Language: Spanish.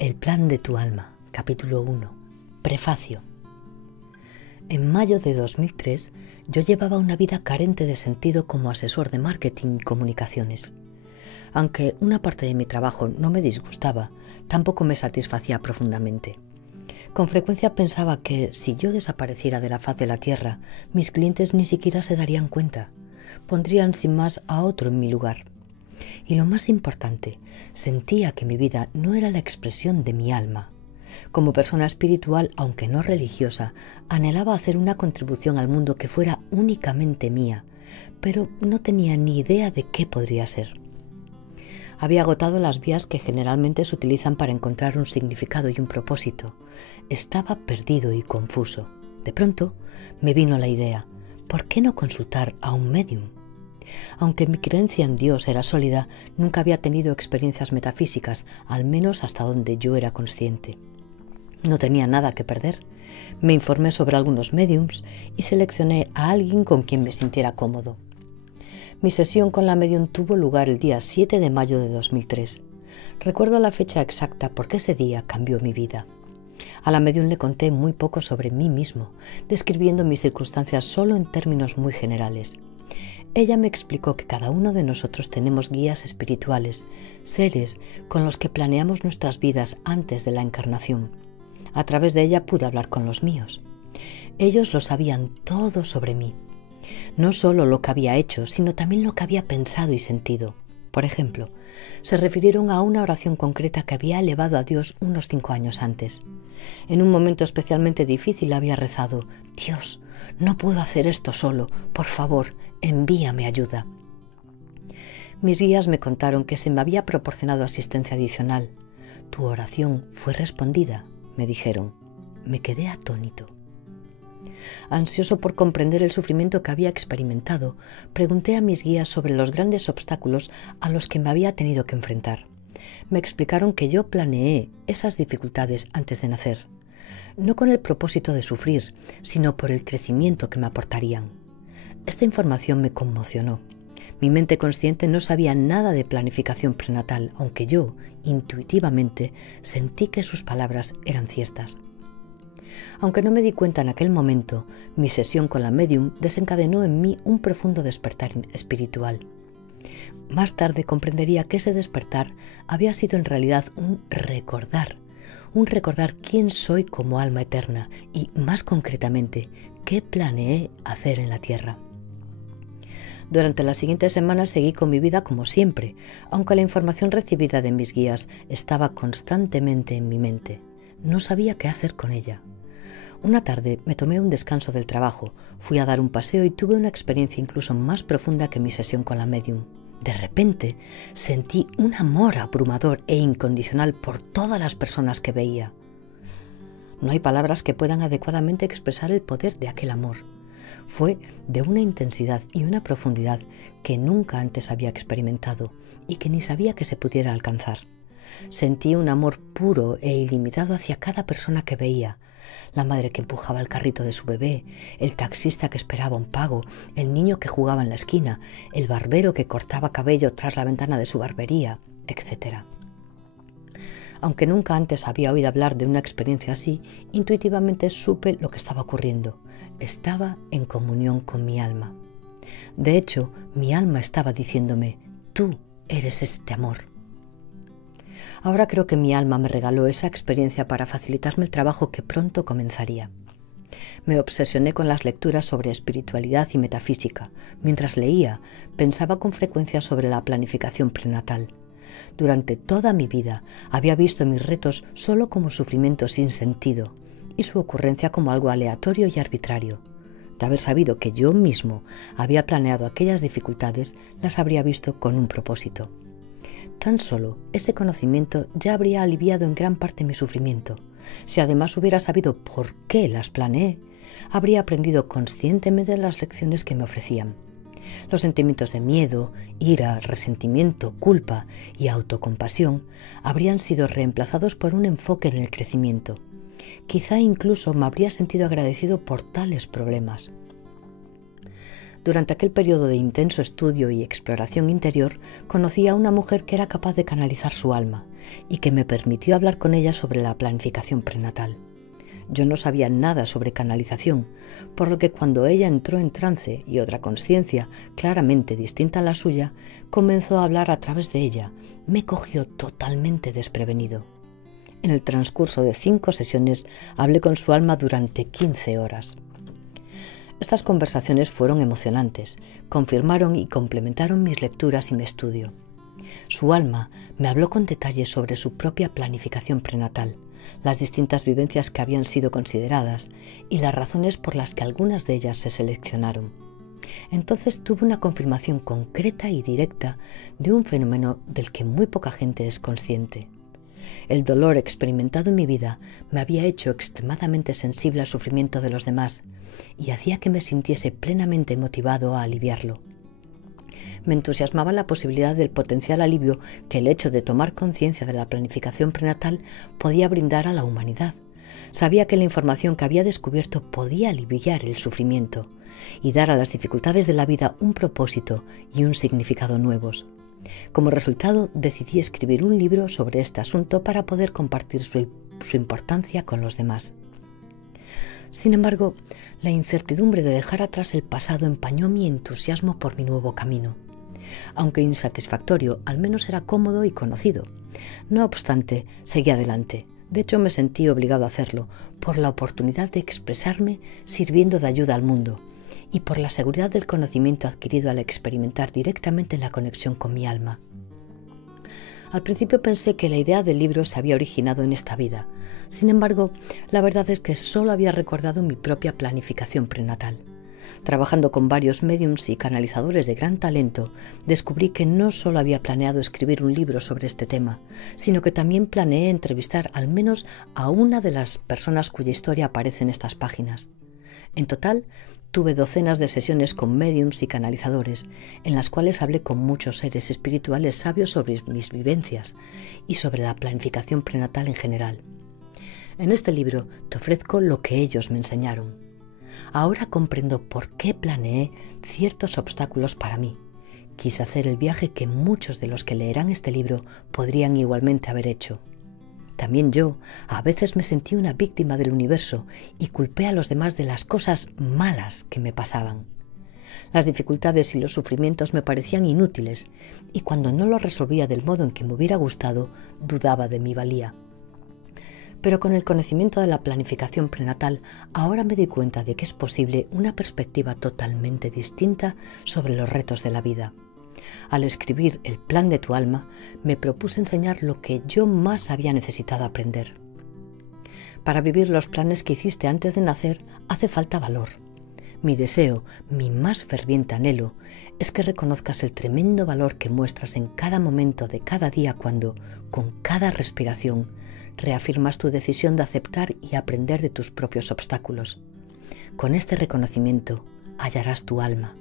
El plan de tu alma, capítulo 1. Prefacio. En mayo de 2003, yo llevaba una vida carente de sentido como asesor de marketing y comunicaciones. Aunque una parte de mi trabajo no me disgustaba, tampoco me satisfacía profundamente. Con frecuencia pensaba que si yo desapareciera de la faz de la tierra, mis clientes ni siquiera se darían cuenta. Pondrían sin más a otro en mi lugar. Y lo más importante, sentía que mi vida no era la expresión de mi alma. Como persona espiritual, aunque no religiosa, anhelaba hacer una contribución al mundo que fuera únicamente mía, pero no tenía ni idea de qué podría ser. Había agotado las vías que generalmente se utilizan para encontrar un significado y un propósito. Estaba perdido y confuso. De pronto me vino la idea, ¿por qué no consultar a un médium? Aunque mi creencia en Dios era sólida, nunca había tenido experiencias metafísicas, al menos hasta donde yo era consciente. No tenía nada que perder. Me informé sobre algunos médiums y seleccioné a alguien con quien me sintiera cómodo. Mi sesión con la médium tuvo lugar el día 7 de mayo de 2003. Recuerdo la fecha exacta porque ese día cambió mi vida. A la médium le conté muy poco sobre mí mismo, describiendo mis circunstancias solo en términos muy generales. Ella me explicó que cada uno de nosotros tenemos guías espirituales, seres con los que planeamos nuestras vidas antes de la encarnación. A través de ella pude hablar con los míos. Ellos lo sabían todo sobre mí. No solo lo que había hecho, sino también lo que había pensado y sentido. Por ejemplo, se refirieron a una oración concreta que había elevado a Dios unos 5 años antes. En un momento especialmente difícil había rezado: Dios, no puedo hacer esto solo, por favor, envíame ayuda. Mis guías me contaron que se me había proporcionado asistencia adicional. Tu oración fue respondida, me dijeron. Me quedé atónito. Ansioso por comprender el sufrimiento que había experimentado, pregunté a mis guías sobre los grandes obstáculos a los que me había tenido que enfrentar. Me explicaron que yo planeé esas dificultades antes de nacer, no con el propósito de sufrir, sino por el crecimiento que me aportarían. Esta información me conmocionó. Mi mente consciente no sabía nada de planificación prenatal, aunque yo, intuitivamente, sentí que sus palabras eran ciertas. Aunque no me di cuenta en aquel momento, mi sesión con la médium desencadenó en mí un profundo despertar espiritual. Más tarde comprendería que ese despertar había sido en realidad un recordar quién soy como alma eterna y, más concretamente, qué planeé hacer en la tierra. Durante las siguientes semanas seguí con mi vida como siempre, aunque la información recibida de mis guías estaba constantemente en mi mente. No sabía qué hacer con ella. Una tarde me tomé un descanso del trabajo, fui a dar un paseo y tuve una experiencia incluso más profunda que mi sesión con la médium. De repente sentí un amor abrumador e incondicional por todas las personas que veía. No hay palabras que puedan adecuadamente expresar el poder de aquel amor. Fue de una intensidad y una profundidad que nunca antes había experimentado y que ni sabía que se pudiera alcanzar. Sentí un amor puro e ilimitado hacia cada persona que veía. La madre que empujaba el carrito de su bebé, el taxista que esperaba un pago, el niño que jugaba en la esquina, el barbero que cortaba cabello tras la ventana de su barbería, etc. Aunque nunca antes había oído hablar de una experiencia así, intuitivamente supe lo que estaba ocurriendo. Estaba en comunión con mi alma. De hecho, mi alma estaba diciéndome: tú eres este amor. Ahora creo que mi alma me regaló esa experiencia para facilitarme el trabajo que pronto comenzaría. Me obsesioné con las lecturas sobre espiritualidad y metafísica. Mientras leía, pensaba con frecuencia sobre la planificación prenatal. Durante toda mi vida había visto mis retos solo como sufrimiento sin sentido y su ocurrencia como algo aleatorio y arbitrario. De haber sabido que yo mismo había planeado aquellas dificultades, las habría visto con un propósito. Tan solo ese conocimiento ya habría aliviado en gran parte mi sufrimiento. Si además hubiera sabido por qué las planeé, habría aprendido conscientemente las lecciones que me ofrecían. Los sentimientos de miedo, ira, resentimiento, culpa y autocompasión habrían sido reemplazados por un enfoque en el crecimiento. Quizá incluso me habría sentido agradecido por tales problemas. Durante aquel periodo de intenso estudio y exploración interior, conocí a una mujer que era capaz de canalizar su alma y que me permitió hablar con ella sobre la planificación prenatal. Yo no sabía nada sobre canalización, por lo que cuando ella entró en trance y otra consciencia, claramente distinta a la suya, comenzó a hablar a través de ella, me cogió totalmente desprevenido. En el transcurso de 5 sesiones hablé con su alma durante 15 horas. Estas conversaciones fueron emocionantes, confirmaron y complementaron mis lecturas y mi estudio. Su alma me habló con detalles sobre su propia planificación prenatal, las distintas vivencias que habían sido consideradas y las razones por las que algunas de ellas se seleccionaron. Entonces tuve una confirmación concreta y directa de un fenómeno del que muy poca gente es consciente. El dolor experimentado en mi vida me había hecho extremadamente sensible al sufrimiento de los demás y hacía que me sintiese plenamente motivado a aliviarlo. Me entusiasmaba la posibilidad del potencial alivio que el hecho de tomar conciencia de la planificación prenatal podía brindar a la humanidad. Sabía que la información que había descubierto podía aliviar el sufrimiento y dar a las dificultades de la vida un propósito y un significado nuevos. Como resultado, decidí escribir un libro sobre este asunto para poder compartir su importancia con los demás. Sin embargo, la incertidumbre de dejar atrás el pasado empañó mi entusiasmo por mi nuevo camino. Aunque insatisfactorio, al menos era cómodo y conocido. No obstante, seguí adelante. De hecho, me sentí obligado a hacerlo, por la oportunidad de expresarme sirviendo de ayuda al mundo y por la seguridad del conocimiento adquirido al experimentar directamente la conexión con mi alma. Al principio pensé que la idea del libro se había originado en esta vida. Sin embargo, la verdad es que solo había recordado mi propia planificación prenatal. Trabajando con varios médiums y canalizadores de gran talento, descubrí que no solo había planeado escribir un libro sobre este tema, sino que también planeé entrevistar al menos a una de las personas cuya historia aparece en estas páginas. En total, tuve docenas de sesiones con médiums y canalizadores, en las cuales hablé con muchos seres espirituales sabios sobre mis vivencias y sobre la planificación prenatal en general. En este libro te ofrezco lo que ellos me enseñaron. Ahora comprendo por qué planeé ciertos obstáculos para mí. Quise hacer el viaje que muchos de los que leerán este libro podrían igualmente haber hecho. También yo a veces me sentí una víctima del universo y culpé a los demás de las cosas malas que me pasaban. Las dificultades y los sufrimientos me parecían inútiles y cuando no los resolvía del modo en que me hubiera gustado, dudaba de mi valía. Pero con el conocimiento de la planificación prenatal, ahora me di cuenta de que es posible una perspectiva totalmente distinta sobre los retos de la vida. Al escribir El plan de tu alma, me propuse enseñar lo que yo más había necesitado aprender. Para vivir los planes que hiciste antes de nacer, hace falta valor. Mi deseo, mi más ferviente anhelo, es que reconozcas el tremendo valor que muestras en cada momento de cada día cuando, con cada respiración, reafirmas tu decisión de aceptar y aprender de tus propios obstáculos. Con este reconocimiento hallarás tu alma.